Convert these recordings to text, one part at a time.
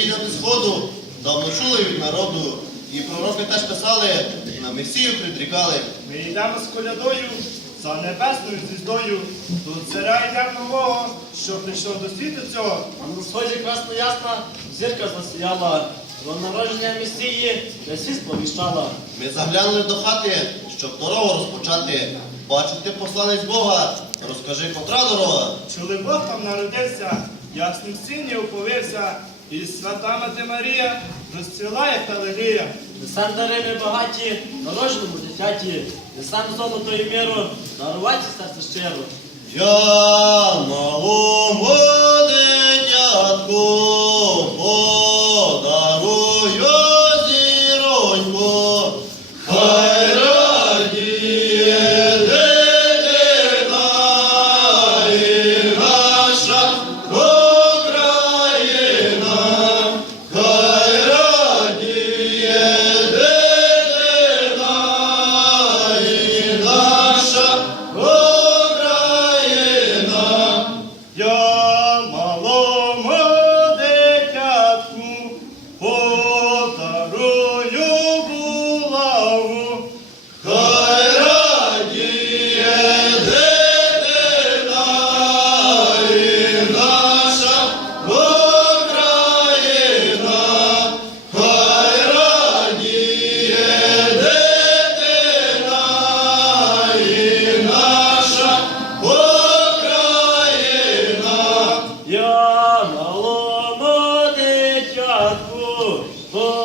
приїдемо сходу, давно чули від народу. І пророки теж писали, на Месію предрікали. Ми йдемо з колядою за небесною звіздою. До царя йдемо нового, що прийшов до світу цього. А на сході красно ясна зірка засіяла, про народження Месії весь світ сповіщала. Ми заглянули до хати, щоб дорогу розпочати. Бачу, ти посланець Бога, розкажи, котра дорога. Чули Бог там народився, ясним сині оповився, і свята Мати Марія розцвіла, як талерія. Несем дарини багаті, народженому дитяті, несем золото і миру, дарувати серце щиро. Я малому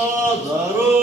Подаруй